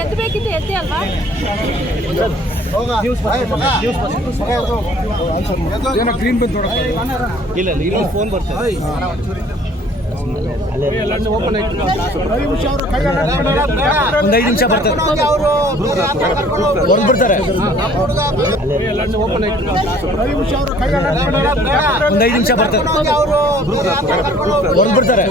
ಎತ್ತಬೇಕಿತ್ತು ಎತ್ತಿ ಅಲ್ವಾ? ಏನೋ ಗ್ರೀನ್ ಬಂದು ಇಲ್ಲ ಇಲ್ಲಿ ಫೋನ್ ಬರ್ತದೆ. ಓಪನ್ ಒಂದು 5 ನಿಮಿಷ ಬರ್ತದೆ, ಹೊರಡ್ಬಿಡ್ತಾರೆ. ಓಪನ್ ಒಂದು 5 ನಿಮಿಷ ಬರ್ತದೆ, ಹೊರಡ್ಬಿಡ್ತಾರೆ.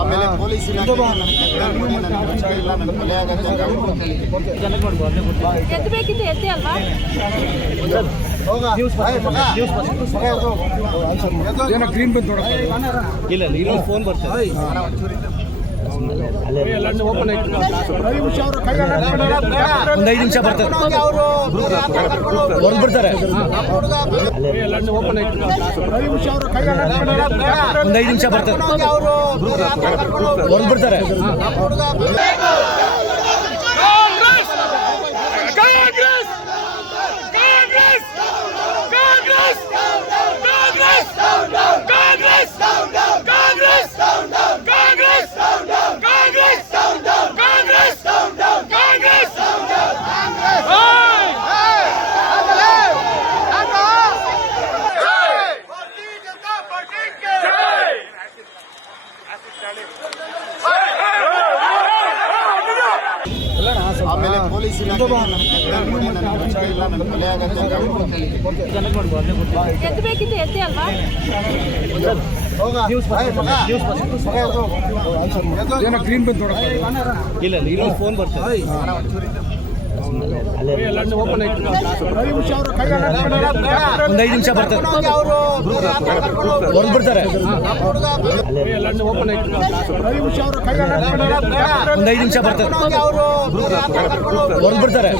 ಆಮೇಲೆ ಪೊಲೀಸ್ ಎತ್ತಬೇಕಿತ್ತು ಎತ್ತಿ ಅಲ್ವಾ? ಏನೋ ಗ್ರೀನ್ ಬಂದು ಇಲ್ಲ ಇಲ್ಲಿ ಫೋನ್ ಬರ್ತದೆ. ಓಪನ್ ಒಂದು 5 ನಿಮಿಷ ಬರ್ತದೆ, ಹೊರಡ್ಬಿಡ್ತಾರೆ. ಓಪನ್ ಒಂದು 5 ನಿಮಿಷ ಬರ್ತದೆ, ಹೊರಡ್ಬಿಡ್ತಾರೆ. ಆಮೇಲೆ ಪೊಲೀಸ್ ಎತ್ತಬೇಕಿತ್ತು ಎತ್ತಿ ಅಲ್ವಾ? ಏನೋ ಗ್ರೀನ್ ಬಂದು ಇಲ್ಲ ಇಲ್ಲಿ ಫೋನ್ ಬರ್ತದೆ. ಓಪನ್ ಒಂದು 5 ನಿಮಿಷ ಬರ್ತದೆ, ಹೊರಡ್ಬಿಡ್ತಾರೆ. ಓಪನ್ ಒಂದು 5 ನಿಮಿಷ ಬರ್ತದೆ, ಹೊರಡ್ಬಿಡ್ತಾರೆ.